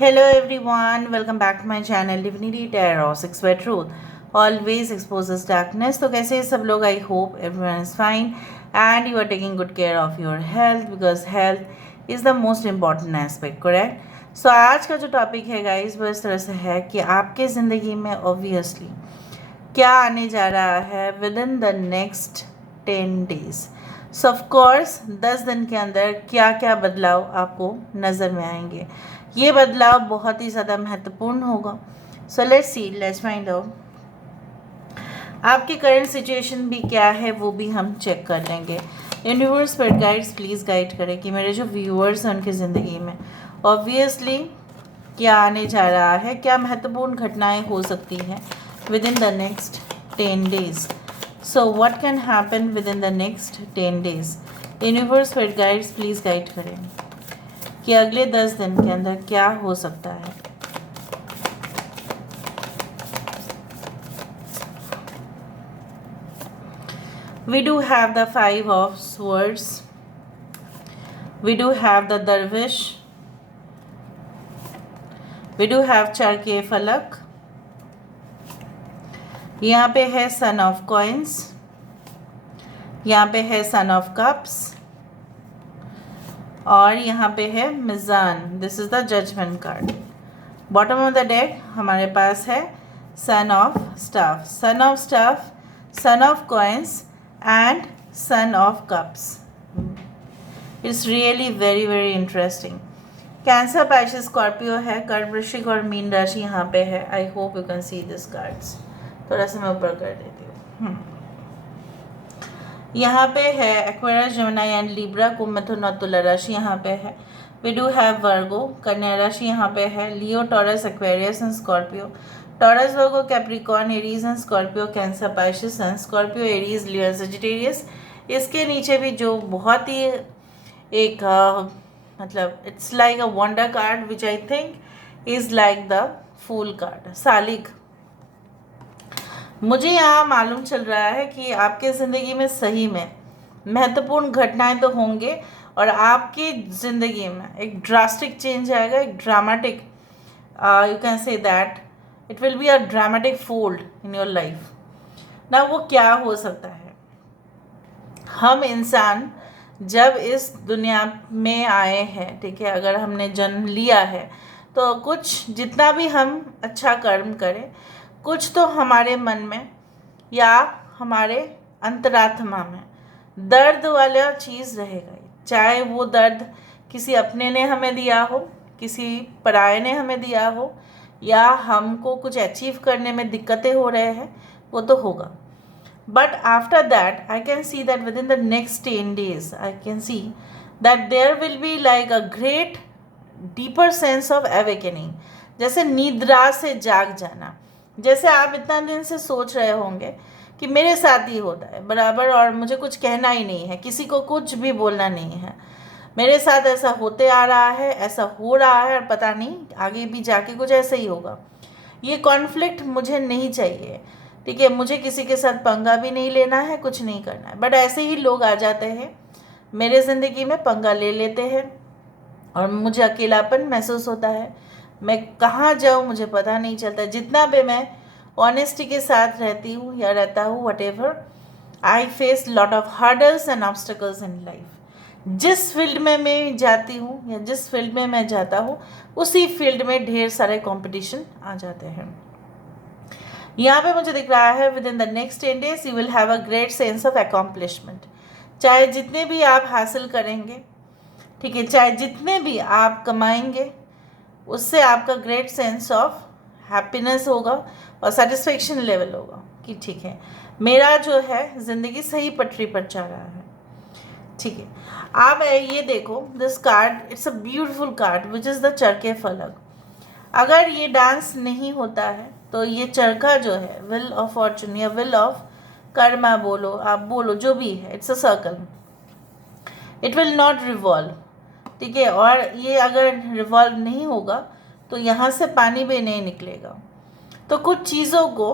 Hello everyone, welcome back to my channel Divinity Tarot 6 by Truth always exposes darkness. तो कैसे हैं सब लोग? I hope everyone is fine and you are taking good care of your health because health is the most important aspect, correct? So आज का जो topic है guys वो इस तरह से है कि आपके ज़िंदगी में ऑब्वियसली क्या आने जा रहा है with in the next 10 days. So of course 10 दिन के अंदर क्या क्या बदलाव आपको नज़र में आएंगे. ये बदलाव बहुत ही ज़्यादा महत्वपूर्ण होगा. सो लेट्स फाइंड आउट आपकी करंट सिचुएशन भी क्या है वो भी हम चेक कर लेंगे. यूनिवर्स पर गाइड्स प्लीज़ गाइड करें कि मेरे जो व्यूअर्स हैं उनकी ज़िंदगी में ऑब्वियसली क्या आने जा रहा है, क्या महत्वपूर्ण घटनाएं हो सकती हैं with in the next 10 days. So what can happen with in the next 10 days. Universe पर गाइड्स प्लीज़ गाइड करें कि अगले 10 दिन के अंदर क्या हो सकता है. We do have the 5 of Swords. We do have the Dervish. We do have Charke Falak. यहाँ पे है Son of Coins. यहाँ पे है Son of Cups. और यहाँ पे है मिज़ान. This is the judgment card. Bottom of the deck हमारे पास है son of staff, son of staff, son of coins and son of cups. It's really very very interesting. Cancer, Pisces, Scorpio है, कर्क, वृश्चिक और मीन राशि यहाँ पे है. I hope you can see this cards. थोड़ा सा मैं ऊपर कर देती हूँ. यहाँ पे है एक्वेरियस, जेमिनी एंड लिब्रा, कुंभ, मिथुन और तुला राशि यहाँ पे है. वी डू हैव वर्गो, कन्या राशि यहाँ पे है, Leo, Taurus, Aquarius and Scorpio. Taurus, Virgo, Capricorn, Aries and Scorpio, Cancer, Pisces and Scorpio, Aries, Leo and Sagittarius. इसके नीचे भी जो बहुत ही एक मतलब it's like a wonder card which I think is like the fool card, सालिक. मुझे यहाँ मालूम चल रहा है कि आपके ज़िंदगी में सही में महत्वपूर्ण घटनाएं तो होंगे और आपकी ज़िंदगी में एक ड्रास्टिक चेंज आएगा, एक dramatic, you can say that it will be a dramatic fold in your life. ना वो क्या हो सकता है? हम इंसान जब इस दुनिया में आए हैं, ठीक है, अगर हमने जन्म लिया है तो कुछ जितना भी हम अच्छा कर्म करें, कुछ तो हमारे मन में या हमारे अंतरात्मा में दर्द वाला चीज़ रहेगा. चाहे वो दर्द किसी अपने ने हमें दिया हो, किसी पराये ने हमें दिया हो, या हमको कुछ अचीव करने में दिक्कतें हो रहे हैं, वो तो होगा. But after that I can see that within the next 10 days I can see that there will be like a great deeper sense of awakening. जैसे निद्रा से जाग जाना. जैसे आप इतना दिन से सोच रहे होंगे कि मेरे साथ ही होता है बराबर और मुझे कुछ कहना ही नहीं है, किसी को कुछ भी बोलना नहीं है, मेरे साथ ऐसा होते आ रहा है, ऐसा हो रहा है और पता नहीं आगे भी जाके कुछ ऐसा ही होगा. ये कॉन्फ्लिक्ट मुझे नहीं चाहिए, ठीक है, मुझे किसी के साथ पंगा भी नहीं लेना है, कुछ नहीं करना है. बट ऐसे ही लोग आ जाते हैं मेरे ज़िंदगी में, पंगा ले लेते हैं और मुझे अकेलापन महसूस होता है. मैं कहाँ जाऊँ मुझे पता नहीं चलता. जितना भी मैं ऑनेस्टी के साथ रहती हूँ या रहता हूँ, what ever, I face lot of hurdles and obstacles in life. जिस फील्ड में मैं जाती हूँ या जिस फील्ड में मैं जाता हूँ उसी फील्ड में ढेर सारे कंपटीशन आ जाते हैं. यहाँ पे मुझे दिख रहा है with in the next 10 days you will have a great sense of accomplishment. चाहे जितने भी आप हासिल करेंगे, ठीक है, चाहे जितने भी आप कमाएंगे, उससे आपका ग्रेट सेंस ऑफ हैप्पीनेस होगा और सेटिस्फेक्शन लेवल होगा कि ठीक है, मेरा जो है ज़िंदगी सही पटरी पर जा रहा है. ठीक है, आप ये देखो this card, it's a beautiful card which is the चरखे फलक. अगर ये डांस नहीं होता है तो ये चरखा जो है, विल ऑफ फॉर्चून या विल ऑफ कर्मा बोलो, आप बोलो जो भी है, it's a circle, it will not revolve. ठीक है, और ये अगर रिवॉल्व नहीं होगा तो यहाँ से पानी भी नहीं निकलेगा. तो कुछ चीज़ों को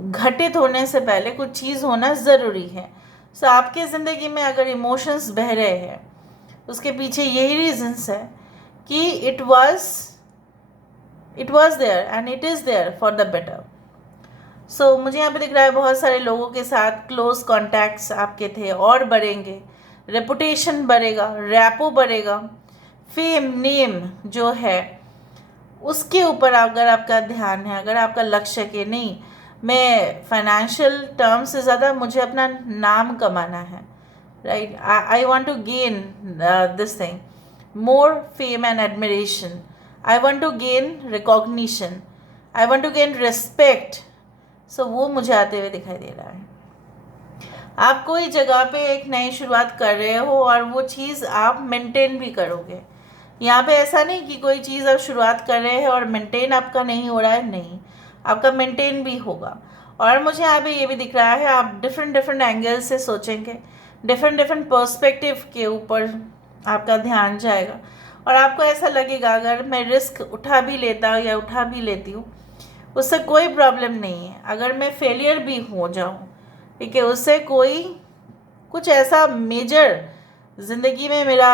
घटित होने से पहले कुछ चीज़ होना ज़रूरी है. सो आपके ज़िंदगी में अगर इमोशंस बह रहे हैं उसके पीछे यही रीजंस है कि it was it was there and it is there for the better. So मुझे यहाँ पे दिख रहा है बहुत सारे लोगों के साथ क्लोज कॉन्टैक्ट्स आपके थे और बढ़ेंगे, रेपुटेशन बढ़ेगा, रैपो बढ़ेगा, फेम नेम जो है उसके ऊपर अगर आपका ध्यान है, अगर आपका लक्ष्य कि नहीं मैं फाइनेंशियल टर्म से ज़्यादा मुझे अपना नाम कमाना है, right, I want to gain this thing, more fame and admiration. I want to gain recognition. I want to gain respect. So वो मुझे आते हुए दिखाई दे रहा है. आप कोई जगह पे एक नई शुरुआत कर रहे हो और वो चीज़ आप मेंटेन भी करोगे. यहाँ पे ऐसा नहीं कि कोई चीज़ आप शुरुआत कर रहे हैं और मेंटेन आपका नहीं हो रहा है, नहीं, आपका मेंटेन भी होगा. और मुझे यहाँ पे ये भी दिख रहा है आप डिफरेंट डिफरेंट एंगल से सोचेंगे, डिफरेंट डिफरेंट पर्सपेक्टिव के ऊपर आपका ध्यान जाएगा और आपको ऐसा लगेगा अगर मैं रिस्क उठा भी लेता या उठा भी लेती हूँ उससे कोई प्रॉब्लम नहीं है, अगर मैं फेलियर भी हो जाऊँ, ठीक है, उससे कोई कुछ ऐसा मेजर ज़िंदगी में मेरा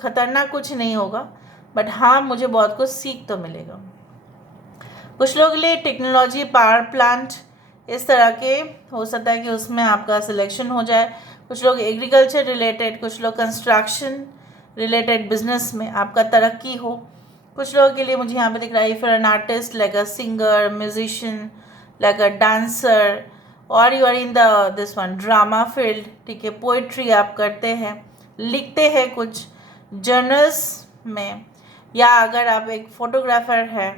खतरनाक कुछ नहीं होगा, बट हाँ मुझे बहुत कुछ सीख तो मिलेगा. कुछ लोगों के लिए टेक्नोलॉजी, पावर प्लांट इस तरह के हो सकता है कि उसमें आपका सिलेक्शन हो जाए. कुछ लोग एग्रीकल्चर रिलेटेड, कुछ लोग कंस्ट्रक्शन रिलेटेड बिजनेस में आपका तरक्की हो. कुछ लोगों के लिए मुझे यहाँ पे दिख रहा है if an artist, like a singer, musician, like a dancer, और you are in the this one drama field, ठीक है, पोइट्री आप करते हैं, लिखते हैं कुछ जर्नल्स में, या अगर आप एक फोटोग्राफर हैं,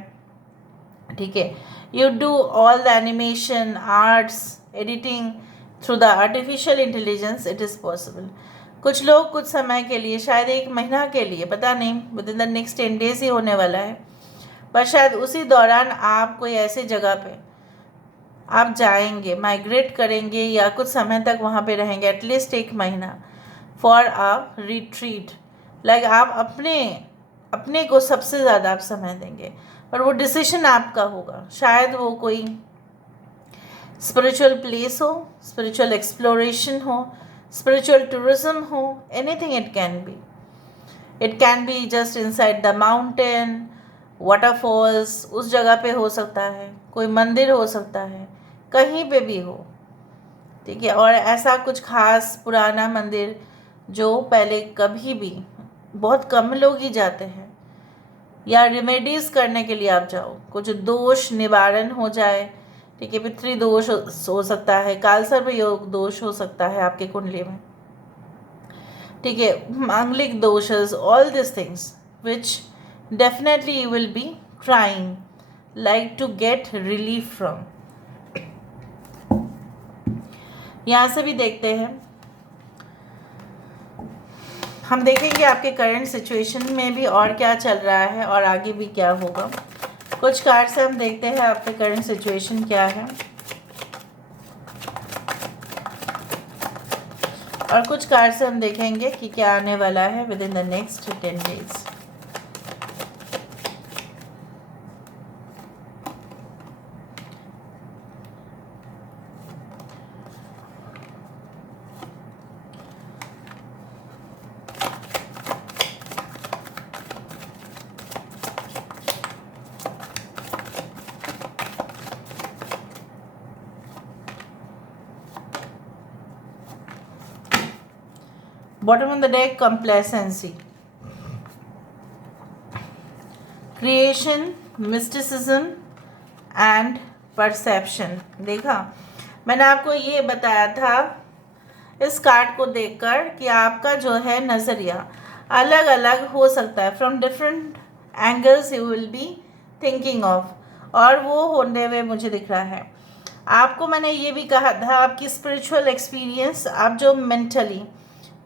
ठीक है, you do all the animation, arts, editing through the artificial intelligence, it is possible. कुछ लोग कुछ समय के लिए, शायद 1 महीना के लिए, पता नहीं, with in the next 10 days ही होने वाला है, पर शायद उसी दौरान आप कोई ऐसी जगह पे आप जाएंगे, माइग्रेट करेंगे या कुछ समय तक वहाँ पे रहेंगे, एटलीस्ट 1 महीना, फॉर अ रिट्रीट. लाइक आप अपने को सबसे ज़्यादा आप समय देंगे, पर वो डिसीजन आपका होगा. शायद वो कोई स्पिरिचुअल प्लेस हो, स्पिरिचुअल एक्सप्लोरेशन हो, spiritual tourism हो, anything it can be. It can be just inside the mountain, waterfalls, उस जगह पे हो सकता है, कोई मंदिर हो सकता है, कहीं पे भी हो, ठीक है, और ऐसा कुछ खास पुराना मंदिर जो पहले कभी भी बहुत कम लोग ही जाते हैं, या रेमेडीज़ करने के लिए आप जाओ, कुछ दोष निवारण हो जाए, ठीक है, पितृ दोष हो सकता है, कालसर्प योग दोष हो सकता है आपके कुंडली में, ठीक है, मांगलिक दोषस, all this things which definitely you will be trying like to get relief from. यहाँ से भी देखते हैं, हम देखेंगे आपके करंट सिचुएशन में भी और क्या चल रहा है और आगे भी क्या होगा. कुछ कार्ड से हम देखते हैं आपके करंट सिचुएशन क्या है और कुछ कार्ड से हम देखेंगे कि क्या आने वाला है with in the next 10 days. Bottom of the deck, complacency, creation, mysticism and perception. देखा, मैंने आपको ये बताया था इस कार्ड को देखकर कि आपका जो है नज़रिया अलग अलग हो सकता है, from different angles you will be thinking of, और वो होने हुए मुझे दिख रहा है. आपको मैंने ये भी कहा था आपकी स्पिरिचुअल एक्सपीरियंस, आप जो मेंटली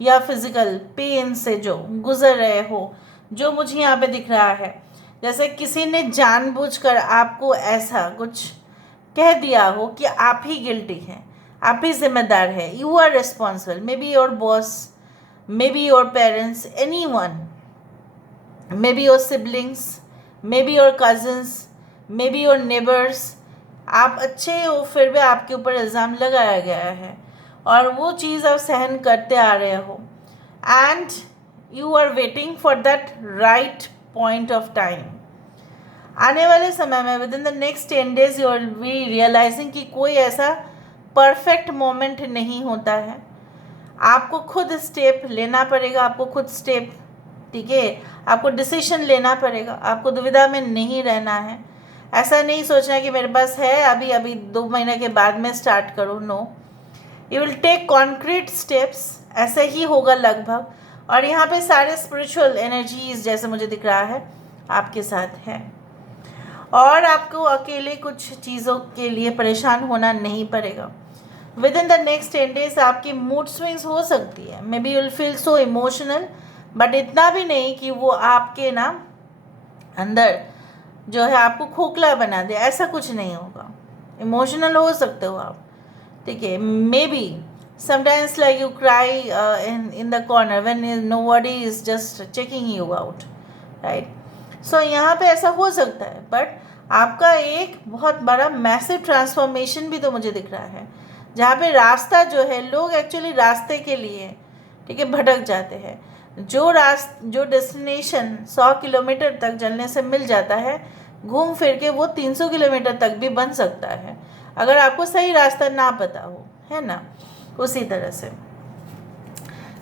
या फिजिकल पेन से जो गुजर रहे हो, जो मुझे यहाँ पे दिख रहा है, जैसे किसी ने जानबूझकर आपको ऐसा कुछ कह दिया हो कि आप ही गिल्टी हैं, आप ही जिम्मेदार है, you are responsible, maybe your boss, maybe your parents, anyone, maybe your siblings, maybe your cousins, maybe your neighbours. आप अच्छे हो फिर भी आपके ऊपर इल्ज़ाम लगाया गया है और वो चीज़ आप सहन करते आ रहे हो, and you are waiting for that right point of time. आने वाले समय में within the next 10 days you will be realizing कि कोई ऐसा परफेक्ट मोमेंट नहीं होता है। आपको खुद स्टेप लेना पड़ेगा, आपको खुद स्टेप, ठीक है, आपको डिसीजन लेना पड़ेगा, आपको दुविधा में नहीं रहना है। ऐसा नहीं सोचना कि मेरे पास है अभी अभी 2 महीने के बाद मैं स्टार्ट करूँ, no, you will take concrete steps, ऐसे ही होगा लगभग। और यहाँ पे सारे स्पिरिचुअल एनर्जीज जैसे मुझे दिख रहा है आपके साथ है, और आपको अकेले कुछ चीज़ों के लिए परेशान होना नहीं पड़ेगा। With in the next 10 days आपकी मूड स्विंग्स हो सकती है, may B you will feel so emotional, but इतना भी नहीं कि वो आपके ना अंदर जो है आपको खोखला बना दे, ऐसा कुछ नहीं होगा। इमोशनल हो सकते हो आप, ठीक है, may be sometimes like you cry in the corner when nobody is just checking you out, right. So यहाँ पे ऐसा हो सकता है, बट आपका एक बहुत बड़ा मैसिव ट्रांसफॉर्मेशन भी तो मुझे दिख रहा है, जहाँ पे रास्ता जो है, लोग एक्चुअली रास्ते के लिए, ठीक है, भटक जाते हैं। जो डेस्टिनेशन 100 किलोमीटर तक चलने से मिल जाता है, घूम फिर के वो 300 किलोमीटर तक भी बन सकता है, अगर आपको सही रास्ता ना पता हो, है ना। उसी तरह से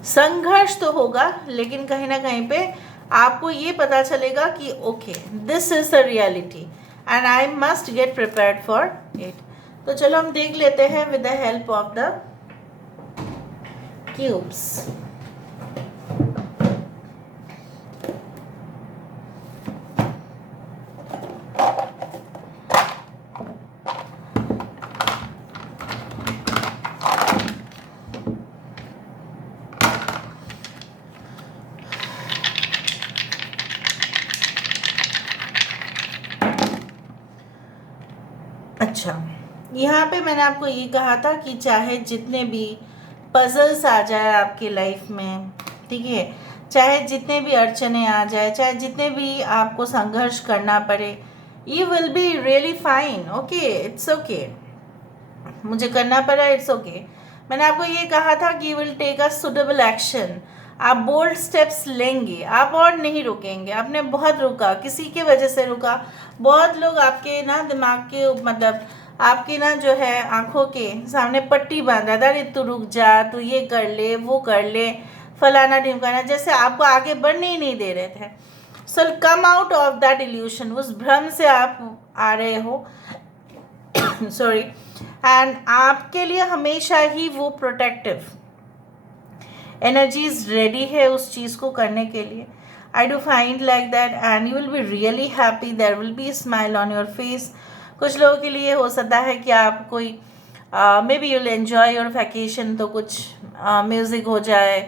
संघर्ष तो होगा, लेकिन कहीं ना कहीं पे आपको ये पता चलेगा कि okay, this is the reality and I must get prepared for it. तो चलो हम देख लेते हैं with the help of the cubes. अच्छा, यहाँ पे मैंने आपको ये कहा था कि चाहे जितने भी पजल्स आ जाए आपकी लाइफ में, ठीक है, चाहे जितने भी अड़चने आ जाए, चाहे जितने भी आपको संघर्ष करना पड़े, you will be really fine, okay, it's okay. मुझे करना पड़ा, इट्स ओके। मैंने आपको ये कहा था कि you will take a suitable action, आप बोल्ड स्टेप्स लेंगे, आप और नहीं रुकेंगे। आपने बहुत रुका, किसी की वजह से रुका, बहुत लोग आपके ना दिमाग के मतलब आपके ना जो है आंखों के सामने पट्टी बांधा था, अरे तू रुक जा, तू ये कर ले, वो कर ले, फलाना ढिमकाना, जैसे आपको आगे बढ़ने ही नहीं दे रहे थे। So come out of that illusion, उस भ्रम से आप आ रहे हो सॉरी, एंड आपके लिए हमेशा ही वो प्रोटेक्टिव एनर्जीज रेडी है उस चीज़ को करने के लिए। I do find like that and you will be really happy, there will be smile on your face. कुछ लोगों के लिए हो सकता है कि आप कोई may be you'll enjoy your vacation, तो कुछ म्यूज़िक हो जाए,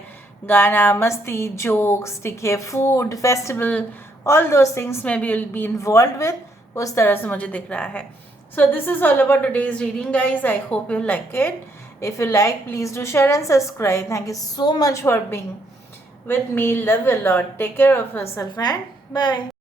गाना, मस्ती, जोक्स, ठीक है, food, festival, all those things में be will be involve with, उस तरह से मुझे दिख रहा है। So this is all about today's reading, guys. I hope you like it. If you like, please do share and subscribe. Thank you so much for being with me. Love you a lot. Take care of yourself and bye.